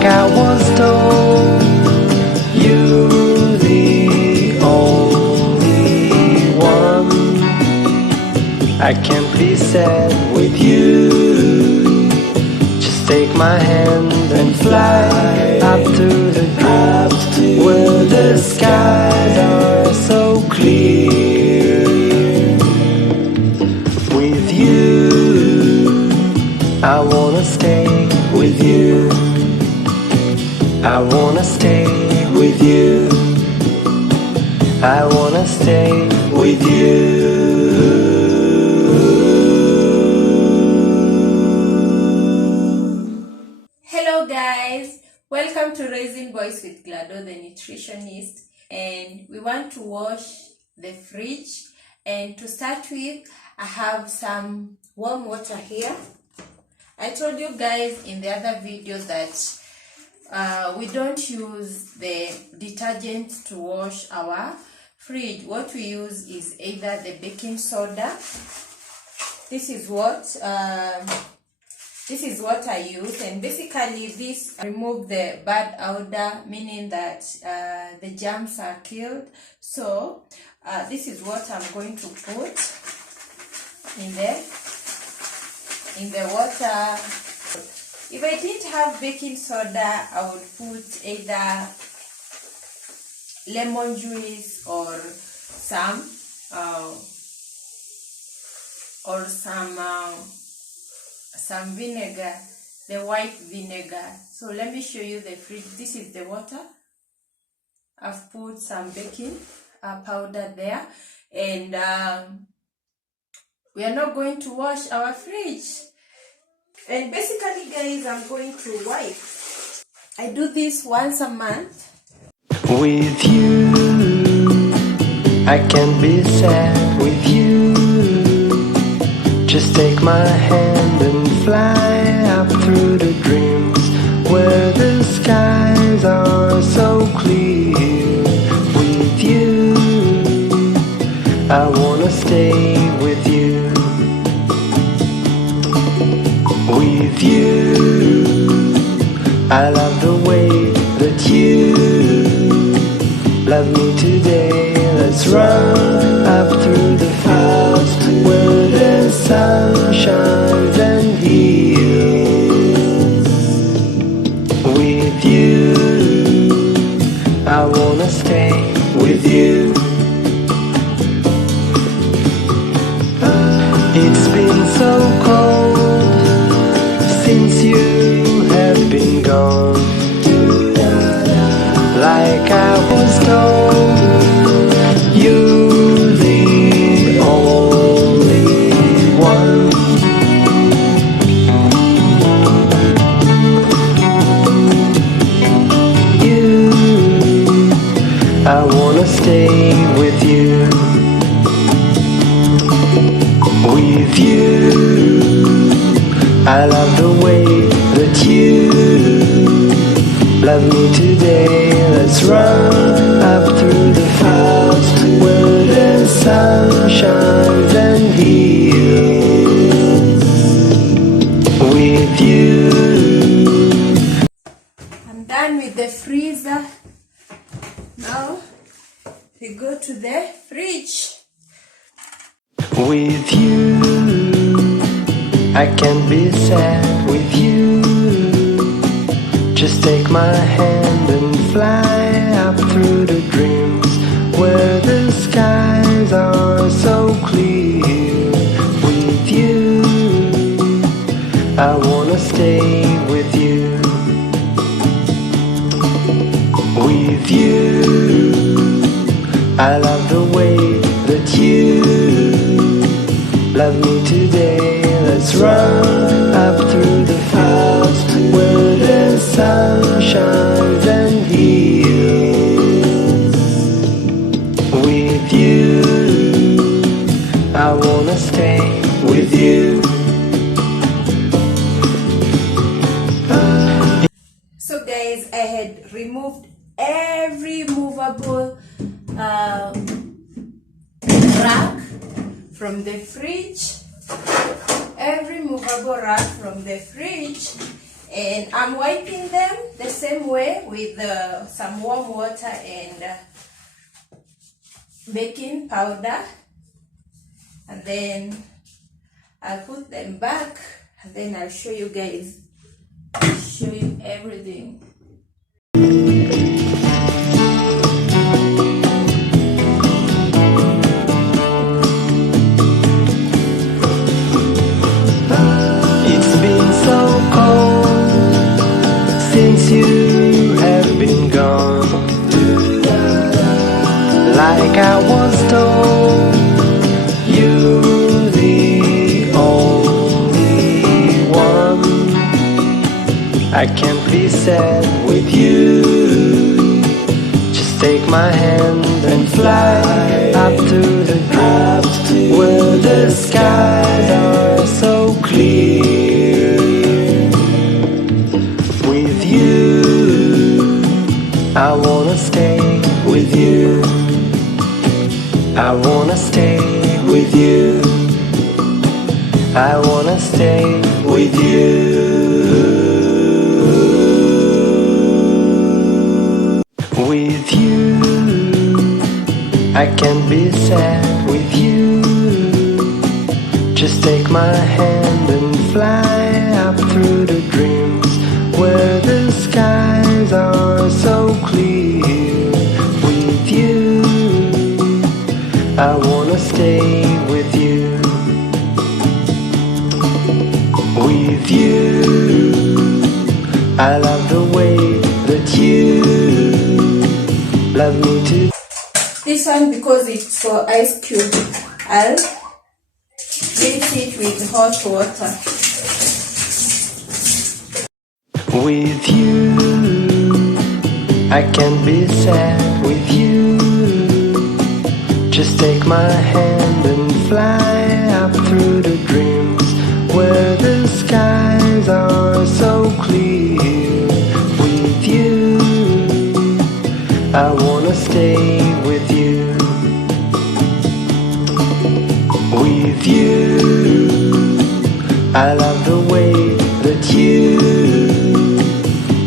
like I was told. You're the only one. I can't be sad with you. Just take my hand and fly up to the clouds where the skies are so clear. With you, I wanna stay with you. I wanna stay with you. I wanna stay with you. Hello guys, welcome to Raising Boys with Glado the nutritionist, and we want to wash the fridge. And to start with, I have some warm water here. I told you guys in the other video that we don't use the detergent to wash our fridge. What we use is either the baking soda. This is what I use, and basically this remove the bad odor, meaning that the germs are killed. So this is what I'm going to put in the water. If I didn't have baking soda, I would put either lemon juice or some vinegar, the white vinegar. So let me show you the fridge. This is the water. I've put some baking powder there, and we are not going to wash our fridge. And basically guys, I'm going to wipe. I do this once a month. With you, I can't be sad with you. Just take my hand and fly up through the dreams where the skies are so clear. With you, I wanna stay with you. With you, I love the way that you love me today. Let's run up through the fields where the sun shines and heals. With you, I wanna stay with you. It's been so cold since you have been gone. Like I was told, you're the only one. You, I wanna stay with you. With you, I love the way that you love me today. Let's run up through the fields where the sun shines and heals. With you, I'm done with the freezer. Now we go to the fridge. with you, I can't be sad with you. Just take my hand and fly up through the dreams where the skies are so clear. With you, I wanna stay with you. With you, I love the way that you love me today. Let's run up through the fields where the sun shines and heals. With you, I wanna stay with you. So guys, I had removed every movable rack from the fridge, every movable rack from the fridge, And I'm wiping them the same way with some warm water and baking powder, and then I'll put them back, and then I'll show you guys, show you everything. It's been so cold since you have been gone. Like I was told, you're the only one. I can't be sad with you. Just take my hand and fly up to the clouds where the skies are so clear. With you, I wanna stay with you. I wanna stay with you. I wanna stay with you. With you, I can't be sad with you. Just take my hand and fly up through the dreams where the skies are so clear. With you, I wanna stay with you. With you, I love the way that you love me too. This one, because it's for ice cube, I'll rinse it with hot water. With you, I can't be sad with you. Just take my hand and fly up through the dreams where the skies are so clear. With you, I wanna stay with you. With you, I love the way that you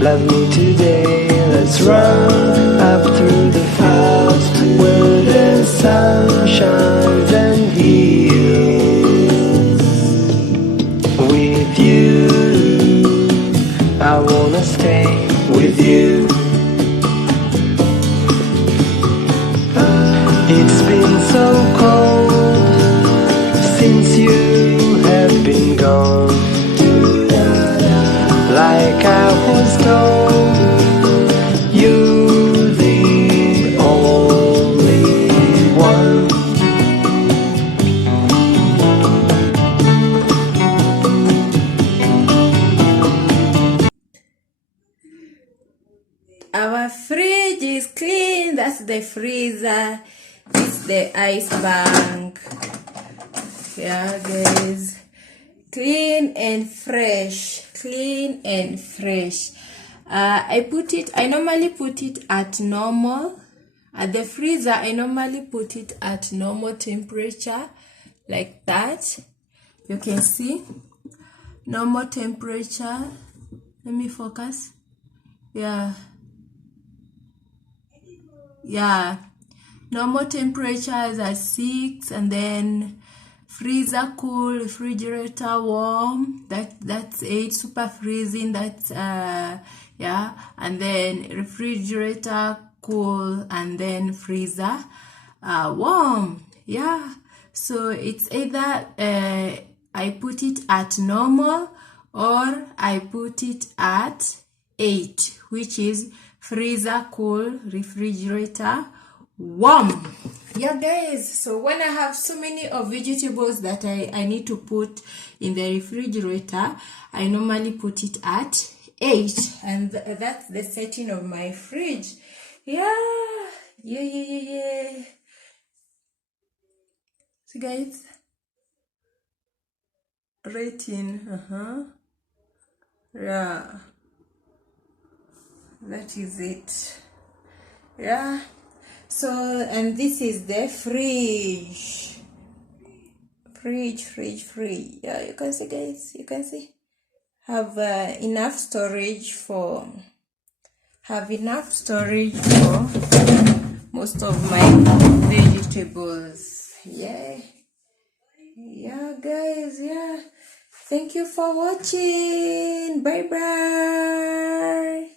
love me today. Let's run up through the fields where the sun shines and heals. With you, I wanna stay with you. It's been so cold since you have been gone. Like I was told, you're the only one. Our fridge is clean. That's the freezer. It's the ice bank. Yeah, guys. Clean and fresh. Clean and fresh. I normally put it at normal. At the freezer, I normally put it at normal temperature, like that. You can see normal temperature. Let me focus. Yeah, normal temperature is at 6, and then freezer cool, refrigerator warm, that's 8, super freezing, that's and then refrigerator cool, and then freezer warm. So it's either I put it at normal or I put it at 8, which is freezer cool, refrigerator warm. Yeah, guys, so when I have so many of vegetables that I need to put in the refrigerator, I normally put it at 8, and that's the setting of my fridge. Yeah. So guys, rating, yeah, that is it. Yeah, so, and this is the fridge. Yeah, you can see, guys, you can see have enough storage for most of my vegetables. Yeah guys, yeah, thank you for watching. Bye bye.